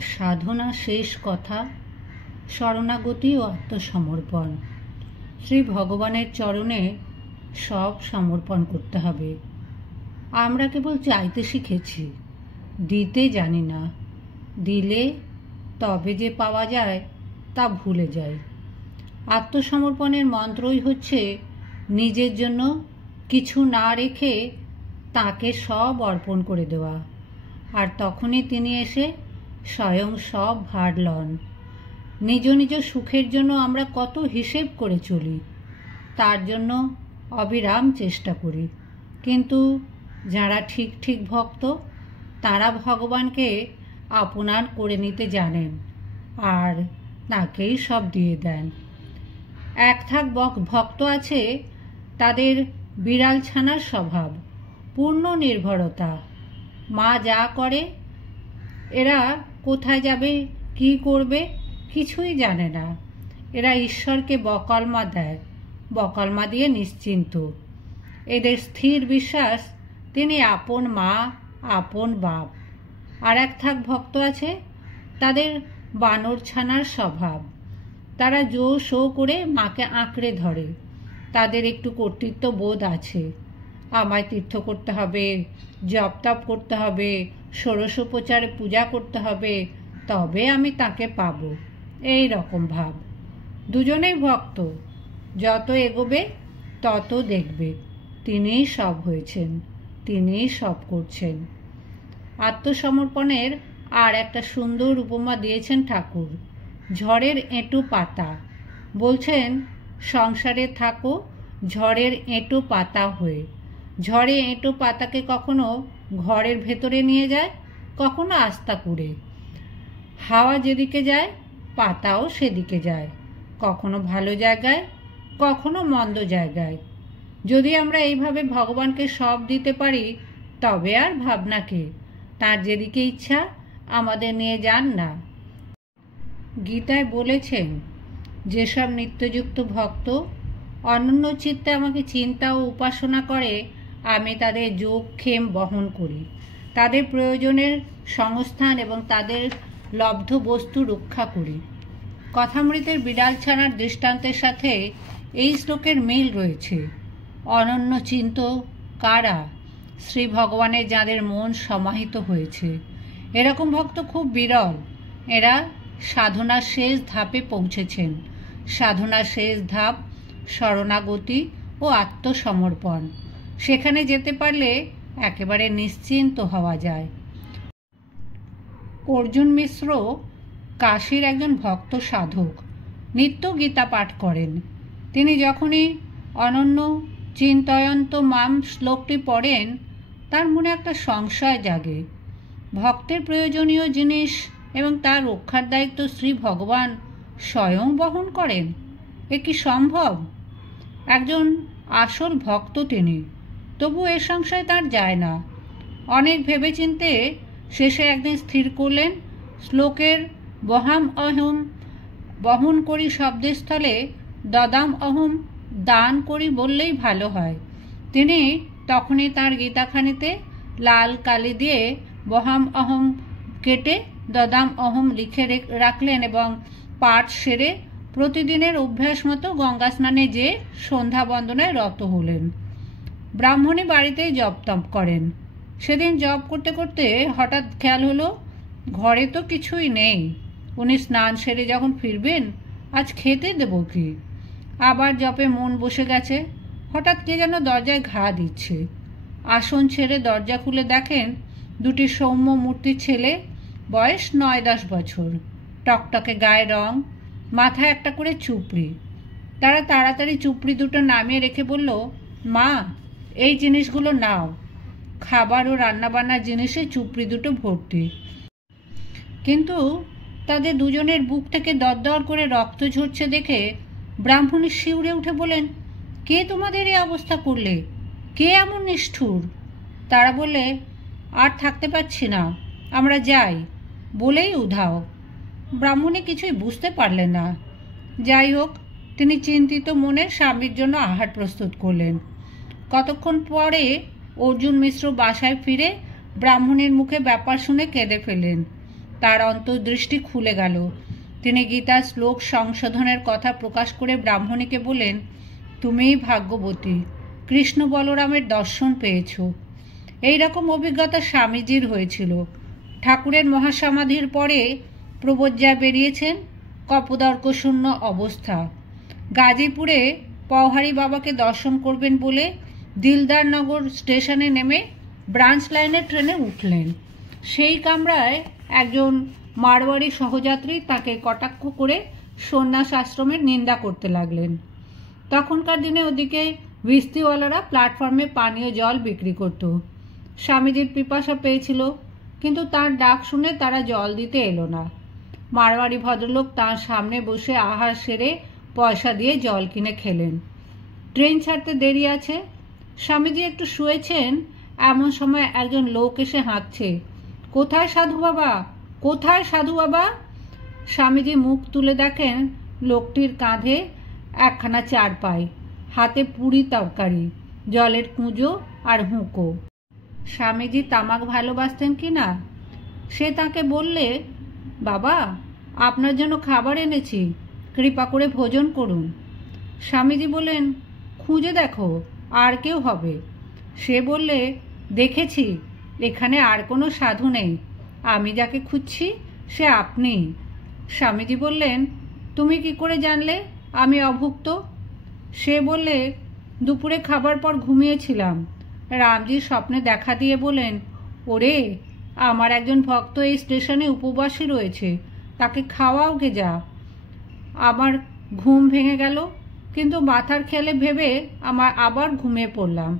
সাধনা শেষ কথা, শরণাগতি ও আত্মসমর্পণ। শ্রী ভগবানের চরণে সব সমর্পণ করতে হবে। আমরা কেবল চাইতে শিখেছি, দিতে জানি না। দিলে তবে যে পাওয়া যায় তা ভুলে যাই। আত্মসমর্পণের মন্ত্রই হচ্ছে নিজের জন্য কিছু না রেখে তাকে সব অর্পণ করে দেওয়া, আর তখনই তিনি এসে স্বয়ং সব ভার লন। নিজ নিজ সুখের জন্য আমরা কত হিসেব করে চলি, তার জন্য অবিরাম চেষ্টা করি। কিন্তু যারা ঠিক ঠিক ভক্ত, তারা ভগবানকে আপনার করে নিতে জানেন আর তাকেই সব দিয়ে দেন। এক থাক ভক্ত আছে, তাদের বিড়াল ছানার স্বভাব, পূর্ণ নির্ভরতা। মা যা করে, এরা কোথায় যাবে, কি করবে কিছুই জানে না। এরা ঈশ্বরকে বকলমা দেয়, বকলমা দিয়ে নিশ্চিন্ত। এদের স্থির বিশ্বাস তিনি আপন মা, আপন বাপ। আর এক থাক ভক্ত আছে, তাদের বানর ছানার স্বভাব। তারা জো শো করে মাকে আঁকড়ে ধরে। তাদের একটু কর্তৃত্ব বোধ আছে। আমায় তীর্থ করতে হবে, জপ তপ করতে হবে, ষোড়শোপচারে পূজা করতে হবে, তবে আমি তাকে পাব, এই রকম ভাব। দুজনেই ভক্ত, যত এগোবে তত দেখবে তিনিই সব হয়েছেন, তিনিই সব করছেন। আত্মসমর্পণের আর একটা সুন্দর উপমা দিয়েছেন ঠাকুর, ঝড়ের এঁটো পাতা। বলছেন, সংসারে থাকো ঝড়ের এঁটো পাতা হয়ে। ঝড়ে এঁটো পাতাকে কখনো ঘরের ভেতরে নিয়ে যায়, কখনো আস্তা করে। হাওয়া যেদিকে যায় পাতাও সেদিকে যায়, কখনো ভালো জায়গায়, কখনো মন্দ জায়গায়। যদি আমরা এইভাবে ভগবানকে সব দিতে পারি, তবে আর ভাবনাকে, তার যেদিকে ইচ্ছা আমাদের নিয়ে যান না। গীতায় বলেছেন, যেসব নিত্যযুক্ত ভক্ত অনন্য চিত্তে আমাকে চিন্তা ও উপাসনা করে, আমি তাদের যোগক্ষেম বহন করি, তাদের প্রয়োজনের সংস্থান এবং তাদের লব্ধ বস্তু রক্ষা করি। কথামৃতের বিড়াল ছানার দৃষ্টান্তের সাথে এই শ্লোকের মিল রয়েছে। অনন্য চিন্ত কারা? শ্রী ভগবানের যাদের মন সমাহিত হয়েছে। এরকম ভক্ত খুব বিরল। এরা সাধনার শেষ ধাপে পৌঁছেছেন। সাধনার শেষ ধাপ শরণাগতি ও আত্মসমর্পণ। সেখানে যেতে পারলে একেবারে নিশ্চিন্ত হওয়া যায়। অর্জুন মিশ্র কাশীর একজন ভক্ত সাধক, নিত্য গীতা পাঠ করেন। তিনি যখনই অনন্য চিন্তয়ন্ত মাম শ্লোকটি পড়েন, তার মনে একটা সংশয় জাগে। ভক্তের প্রয়োজনীয় জিনিস এবং তার রক্ষার দায়িত্ব শ্রী ভগবান স্বয়ং বহন করেন, এ কি সম্ভব? একজন আসল ভক্ত তিনি, তবু এ সংশয় তার যায় না। অনেক ভেবেচিন্তে শেষে একদিন স্থির করলেন, শ্লোকের বহাম অহম বহন করি শব্দের স্থলে দদাম অহম দান করি বললেই ভালো হয়। তিনি তখনই তার গীতাখানিতে লাল কালি দিয়ে বহাম অহম কেটে দদাম অহম লিখে রাখলেন এবং পাঠ সেরে প্রতিদিনের অভ্যাস মতো গঙ্গা স্নানে যেয়ে সন্ধ্যা বন্দনায় রত হলেন। ব্রাহ্মণী বাড়িতেই জপ তপ করেন। সেদিন জপ করতে করতে হঠাৎ খেয়াল হলো, ঘরে তো কিছুই নেই। উনি স্নান সেরে যখন ফিরবেন, আজ খেতে দেব কি? আবার জপে মন বসে গেছে। হঠাৎ কে যেন দরজায় ঘা দিচ্ছে। আসন ছেড়ে দরজা খুলে দেখেন, দুটি সৌম্য মূর্তি ছেলে, বয়স 9-10 বছর, টকটকে গায়ে রং, মাথায় একটা করে চুপড়ি। তারা তাড়াতাড়ি চুপড়ি দুটো নামিয়ে রেখে বলল, মা, এই জিনিসগুলো নাও। খাবার ও রান্নাবান্নার জিনিসে চুপড়ি দুটো ভর্তি। কিন্তু তাদের দুজনের বুক থেকে দরদর করে রক্ত ঝরছে দেখে ব্রাহ্মণী শিউরে উঠে বলেন, কে তোমাদের এই অবস্থা করলে? কে এমন নিষ্ঠুর? তারা বললে, আর থাকতে পারছি না, আমরা যাই, বলেই উধাও। ব্রাহ্মণী কিছুই বুঝতে পারলেন না। যাই হোক, তিনি চিন্তিত মনে স্বামীর জন্য আহার প্রস্তুত করলেন। কতক্ষণ পরে অর্জুন মিশ্র বাসায় ফিরে ব্রাহ্মণীর মুখে ব্যাপার শুনে কেঁদে ফেলেন। তার অন্তর্দৃষ্টি খুলে গেল। তিনি গীতার শ্লোক সংশোধনের কথা প্রকাশ করে ব্রাহ্মণীকে বলেন, তুমিই ভাগ্যবতী, কৃষ্ণ বলরামের দর্শন পেয়েছ। এইরকম অভিজ্ঞতা স্বামীজির হয়েছিল। ঠাকুরের মহাসমাধির পরে প্রবোজ্জায় বেরিয়েছেন, কপদর্কশূন্য অবস্থা। গাজীপুরে পওহারি বাবাকে দর্শন করবেন বলে দিলদারনগর স্টেশনে নেমে ব্রাঞ্চ লাইনের ট্রেনে উঠলেন। সেই কামরায় একজন মারওয়াড়ি সহযাত্রী তাকে কটাক্ষ করে সন্ন্যাস আশ্রমের নিন্দা করতে লাগলেন। তখনকার দিনে ওদিকে ভিস্তিওয়ালারা প্ল্যাটফর্মে পানীয় জল বিক্রি করত। স্বামীজির পিপাসা পেয়েছিল, কিন্তু তার ডাক শুনে তারা জল দিতে এলো না। মারওয়াড়ি ভদ্রলোক তার সামনে বসে আহার সেরে পয়সা দিয়ে জল কিনে খেলেন। ট্রেন ছাড়তে দেরি আছে। স্বামীজি একটু শুয়েছেন, এমন সময় একজন লোক এসে হাঁকছে, কোথায় সাধু বাবা, কোথায় সাধু বাবা? স্বামীজি মুখ তুলে দেখেন লোকটির কাঁধে একখানা চারপাই, হাতে পুরি তরকারি, জলের কুঁজো আর হুঁকো। স্বামীজি তামাক ভালোবাসতেন কি না? সে তাকে বললে, বাবা, আপনার জন্য খাবার এনেছি, কৃপা করে ভোজন করুন। স্বামীজি বললেন, খুঁজে দেখো, আর কেউ হবে। সে বললে, দেখেছি, এখানে আর কোনো সাধু নেই, আমি যাকে খুঁজছি সে আপনি। স্বামীজি বললেন, তুমি কি করে জানলে আমি অভুক্ত? সে বললে, দুপুরে খাবার পর ঘুমিয়েছিলাম, রামজি স্বপ্নে দেখা দিয়ে বলেন, ওরে, আমার একজন ভক্ত এই স্টেশনে উপবাসী রয়েছে, তাকে খাওয়াও গে যা। আমার ঘুম ভেঙে গেল, কিন্তু মাথার খেয়ালে ভেবে আমার আবার ঘুমিয়ে পড়লাম।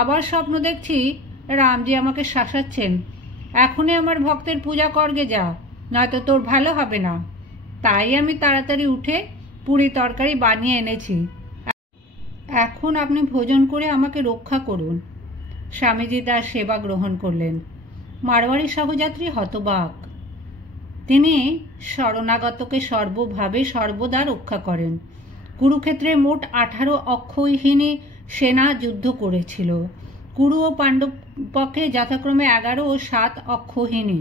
আবার স্বপ্ন দেখছি রামজি আমাকে শাসাচ্ছেন, এখনই আমার ভক্তের পূজা করগে যা, নয়তো তোর ভালো হবে না। তাই আমি তাড়াতাড়ি উঠে পুরি তরকারি বানিয়ে এনেছি, এখন আপনি ভোজন করে আমাকে রক্ষা করুন। স্বামীজি তার সেবা গ্রহণ করলেন। মারওয়াড়ি সহযাত্রী হতবাক। তিনি শরণাগতকে সর্বভাবে সর্বদা রক্ষা করেন। কুরুক্ষেত্রে মোট 18 অক্ষৌহিনী সেনা যুদ্ধ করেছিল। কুরু ও পাণ্ডব পক্ষে যথাক্রমে 11 ও 7 অক্ষৌহিনী।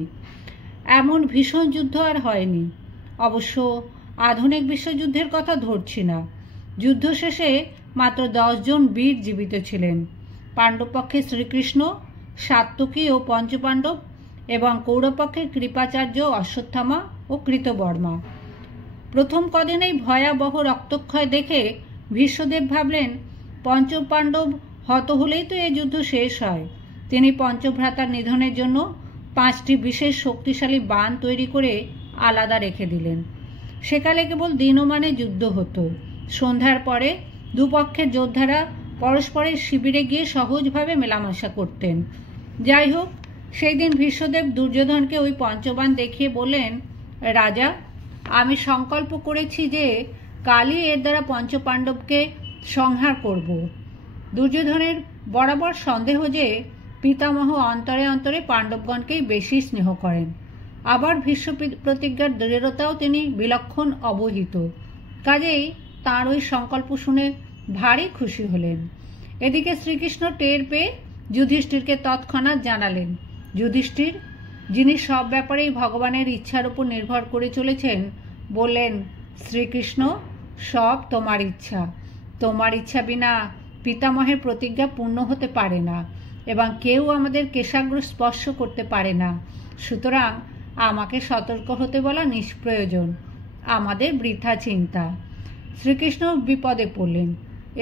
এমন ভীষণ যুদ্ধ আর হয়নি। অবশ্য আধুনিক বিশ্বযুদ্ধের কথা ধরছি না। যুদ্ধ শেষে মাত্র 10 জন বীর জীবিত ছিলেন। পাণ্ডবপক্ষে শ্রীকৃষ্ণ, সাত্ত্বকী ও পঞ্চপাণ্ডব এবং কৌরবপক্ষে কৃপাচার্য, অশ্বত্থামা ও কৃতবর্মা। প্রথম কদিনেই ভয়াবহ রক্তক্ষয় দেখে ভীষ্মদেব ভাবলেন, পঞ্চপাণ্ডব হত হলেই তো এই যুদ্ধ শেষ হয়। তিনি পঞ্চভ্রাতার নিধনের জন্য 5টি বিশেষ শক্তিশালী বাণ তৈরি করে আলাদা রেখে দিলেন। সেকালে কেবল দিনমানে যুদ্ধ হতো। সন্ধ্যার পরে দুপক্ষের যোদ্ধারা পরস্পরের শিবিরে গিয়ে সহজভাবে মেলামেশা করতেন। যাই হোক, সেই দিন ভীষ্মদেব দুর্যোধনকে ওই পঞ্চবাণ দেখিয়ে বললেন, রাজা, আমি সংকল্প করেছি যে কালই এর দ্বারা পঞ্চপাণ্ডবকে সংহার করব। দুর্যোধনের বরাবর সন্দেহ যে পিতামহ অন্তরে অন্তরে পাণ্ডবগণকেই বেশি স্নেহ করেন। আবার ভীষ্ম প্রতিজ্ঞার দৃঢ়তাও তিনি বিলক্ষণ অবহিত। কাজেই তাঁর ওই সংকল্প শুনে ভারী খুশি হলেন। এদিকে শ্রীকৃষ্ণ টের পেয়ে যুধিষ্ঠিরকে তৎক্ষণাৎ জানালেন। যুধিষ্ঠির, যিনি সব ব্যাপারেই ভগবানের ইচ্ছার উপর নির্ভর করে চলেছেন, বললেন, শ্রীকৃষ্ণ, সব তোমার ইচ্ছা। তোমার ইচ্ছা বিনা পিতামহের প্রতিজ্ঞা পূর্ণ হতে পারে না এবং কেউ আমাদের কেশাগ্র স্পর্শ করতে পারে না। সুতরাং আমাকে সতর্ক হতে বলা নিষ্প্রয়োজন, আমাদের বৃথা চিন্তা। শ্রীকৃষ্ণ বিপদে পড়লেন।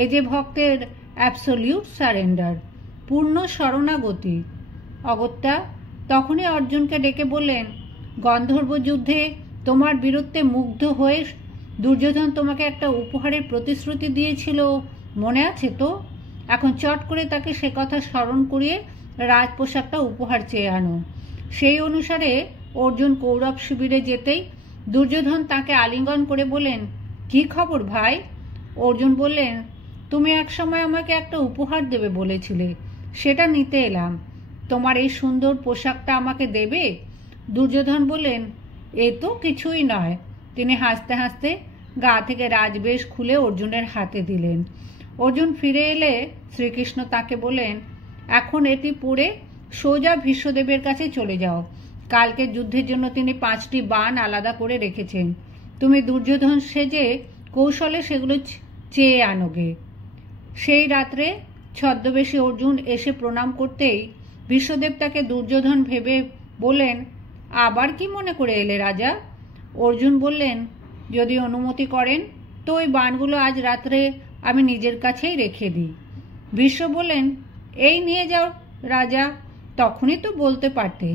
এ যে ভক্তের অ্যাবসলিউট সারেন্ডার, পূর্ণ শরণাগতি। অগত্যা তখনই অর্জুনকে ডেকে বললেন, গন্ধর্ব যুদ্ধে তোমার বীরত্বে মুগ্ধ হয়ে দুর্যোধন তোমাকে একটা উপহারের প্রতিশ্রুতি দিয়েছিল, মনে আছে তো? এখন চট করে তাকে সে কথা স্মরণ করিয়ে রাজপোশাকটা উপহার চেয়ে আনো। সেই অনুসারে অর্জুন কৌরব শিবিরে যেতেই দুর্যোধন তাকে আলিঙ্গন করে বলেন, কি খবর ভাই? অর্জুন বললেন, তুমি একসময় আমাকে একটা উপহার দেবে বলেছিলে, সেটা নিতে এলাম। তোমার এই সুন্দর পোশাকটা আমাকে দেবে? দুর্যোধন বললেন, এ তো কিছুই নয়। তিনি হাসতে হাসতে গা থেকে রাজবেশ খুলে অর্জুনের হাতে দিলেন। অর্জুন ফিরে এলে শ্রীকৃষ্ণ তাকে বলেন, এখন এটি পরে সোজা ভীষ্মদেবের কাছে চলে যাও। কালকের যুদ্ধের জন্য তিনি 5টি বাণ আলাদা করে রেখেছেন। তুমি দুর্যোধন সেজে কৌশলে সেগুলো চেয়ে আনোগে। সেই রাত্রে ছদ্মবেশী অর্জুন এসে প্রণাম করতেই বিশ্বদেব তাকে দুর্যোধন ভেবে বললেন, আবার কি মনে করে এলে রাজা? অর্জুন বললেন, যদি অনুমতি করেন তো ওই বাণগুলো আজ রাত্রে আমি নিজের কাছেই রেখে দিই। ভীষ্ম বললেন, এই নিয়ে যাও রাজা, তখনই তো বলতে পারতে।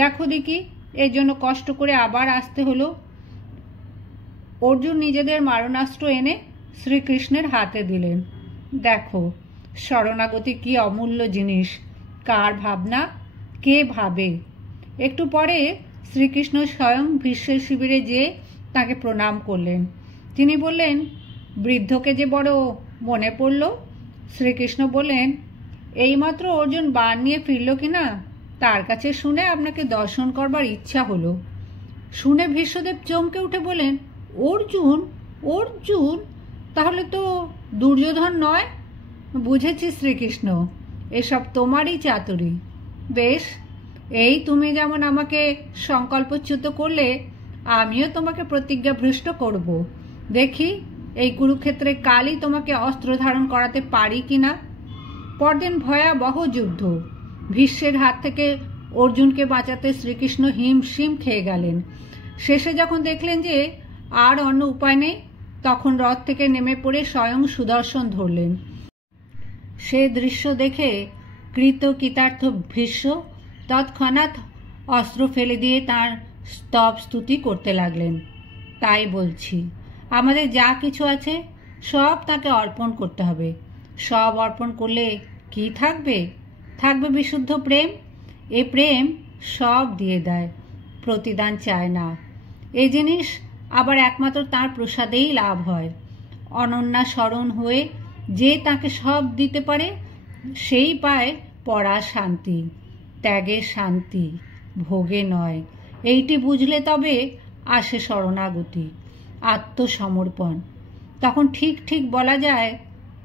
দেখো দেখি, এর জন্য কষ্ট করে আবার আসতে হলো। অর্জুন নিজেদের মারণাস্ত্র এনে শ্রীকৃষ্ণের হাতে দিলেন। দেখো, শরণাগতি কি অমূল্য জিনিস, কার ভাবনা কে ভাবে। একটু পরে শ্রীকৃষ্ণ স্বয়ং ভীষ্মের শিবিরে যেয়ে তাকে প্রণাম করলেন। তিনি বললেন, বৃদ্ধকে যে বড় মনে পড়ল। শ্রীকৃষ্ণ বললেন, এইমাত্র অর্জুন বাণ নিয়ে ফিরল কিনা তার কাছে শুনে আপনাকে দর্শন করবার ইচ্ছা হলো। শুনে ভীষ্মদেব চমকে উঠে বলেন, অর্জুন? অর্জুন তাহলে তো দুর্যোধন নয়? বুঝেছি শ্রীকৃষ্ণ, এসব তোমারই চাতুরি। বেশ, এই তুমি যেমন আমাকে সংকল্পচ্যুত করলে, আমিও তোমাকে প্রতিজ্ঞাভ্রষ্ট করব। দেখি এই কুরুক্ষেত্রে কালই তোমাকে অস্ত্র ধারণ করাতে পারি কিনা। পরদিন ভয়াবহ যুদ্ধ। ভীষ্মের হাত থেকে অর্জুনকে বাঁচাতে শ্রীকৃষ্ণ হিমশিম খেয়ে গেলেন। শেষে যখন দেখলেন যে আর অন্য উপায় নেই, তখন রথ থেকে নেমে পড়ে স্বয়ং সুদর্শন ধরলেন। সে দৃশ্য দেখে কৃতার্থ ভীষ্ম তৎক্ষণাৎ অস্ত্র ফেলে দিয়ে তাঁর স্তব স্তুতি করতে লাগলেন। তাই বলছি, আমাদের যা কিছু আছে সব তাকে অর্পণ করতে হবে। সব অর্পণ করলে কি থাকবে? থাকবে বিশুদ্ধ প্রেম। এ প্রেম সব দিয়ে দেয়, প্রতিদান চায় না। এই জিনিস আবার একমাত্র তার প্রসাদেই লাভ হয়। অনন্যা শরণ হয়ে যে তাকে সব দিতে পারে, সেই পায় পরার শান্তি, ত্যাগের শান্তি, ভোগে নয়। এইটি বুঝলে তবে আসে শরণাগতি, আত্মসমর্পণ। তখন ঠিক ঠিক বলা যায়,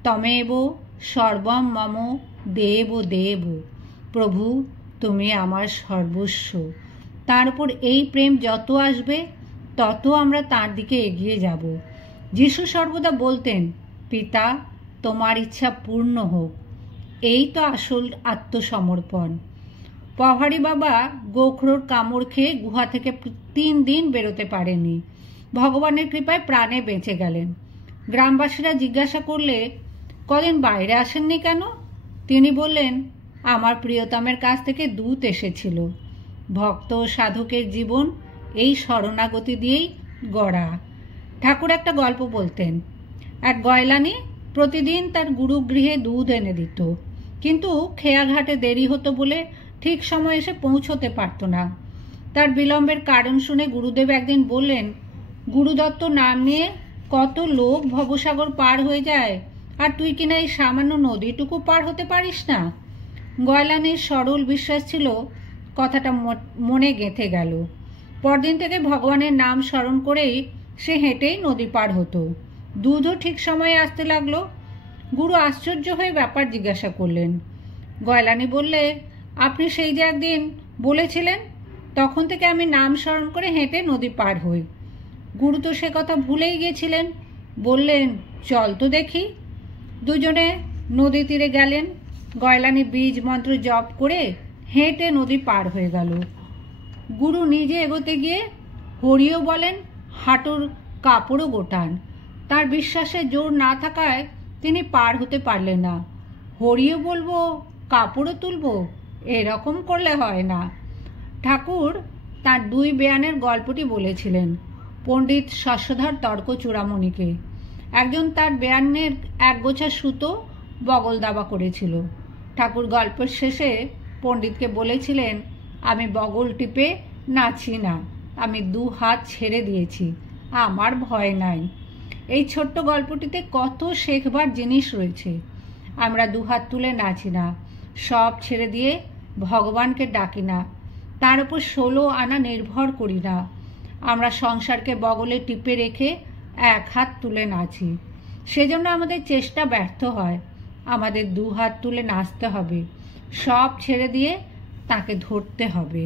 তমেব সর্বম মম দেব দেব। প্রভু, তুমি আমার সর্বস্ব। তার উপর এই প্রেম যত আসবে তত আমরা তার দিকে এগিয়ে যাব। যিশু সর্বদা বলতেন, পিতা, তোমার ইচ্ছা পূর্ণ হোক। এই তো আসল আত্মসমর্পণ। পহারি বাবা গোখরোর কামড় খেয়ে গুহা থেকে 3 দিন বেরোতে পারেনি। ভগবানের কৃপায় প্রাণে বেঁচে গেলেন। গ্রামবাসীরা জিজ্ঞাসা করলে, কদিন বাইরে আসেননি কেন? তিনি বললেন, আমার প্রিয়তমের কাছ থেকে দূত এসেছিল। ভক্ত সাধকের জীবন এই শরণাগতি দিয়েই গড়া। ঠাকুর একটা গল্প বলতেন। এক গয়লানি প্রতিদিন তার গুরুগৃহে দুধ এনে দিত, কিন্তু খেয়াঘাটে দেরি হতো বলে ঠিক সময় এসে পৌঁছতে পারত না। তার বিলম্বের কারণ শুনে গুরুদেব একদিন বললেন, গুরুদত্ত নাম নিয়ে কত লোক ভবসাগর পার হয়ে যায়, আর তুই কিনা এই সামান্য নদীটুকু পার হতে পারিস না। গয়লানির সরল বিশ্বাস ছিল, কথাটা মনে গেঁথে গেল। পরদিন থেকে ভগবানের নাম স্মরণ করেই সে হেঁটেই নদী পার হতো। দুধও ঠিক সময়ে আসতে লাগলো। গুরু আশ্চর্য হয়ে ব্যাপার জিজ্ঞাসা করলেন। গয়লানি বললে, আপনি সেই যে একদিন বলেছিলেন, তখন থেকে আমি নাম স্মরণ করে হেঁটে নদী পার হই। গুরু তো সে কথা ভুলেই গিয়েছিলেন। বললেন, চল তো দেখি। দুজনে নদী তীরে গেলেন। গয়লানি বীজ মন্ত্র জপ করে হেঁটে নদী পার হয়ে গেল। গুরু নিজে এগোতে গিয়ে হরিও বলেন, হাঁটুর কাপড়ও গোটান। তার বিশ্বাসে জোর না থাকায় তিনি পার হতে পারলেন না। হরিও বলবো, কাপড়ও তুলবো, এরকম করলে হয় না। ঠাকুর তার 2 বেয়ানের গল্পটি বলেছিলেন পণ্ডিত শস্যধর তর্ক চূড়ামণিকে। একজন তার বেয়ানের একগোছা সুতো বগল দাবা করেছিল। ঠাকুর গল্পের শেষে পণ্ডিতকে বলেছিলেন, আমি বগল টিপে নাচি না, আমি 2 হাত ছেড়ে দিয়েছি, আমার ভয় নাই। এই ছোট্ট গল্পটিতে কত শেখবার জিনিস রয়েছে। আমরা 2 হাত তুলে নাচি না, সব ছেড়ে দিয়ে ভগবানকে ডাকি না, তার উপর 16 আনা নির্ভর করি না। আমরা সংসারকে বগলে টিপে রেখে 1 হাত তুলে নাচি। সেজন্য আমাদের চেষ্টা ব্যর্থ হয়। আমাদের 2 হাত তুলে নাচতে হবে, সব ছেড়ে দিয়ে তাকে ধরতে হবে।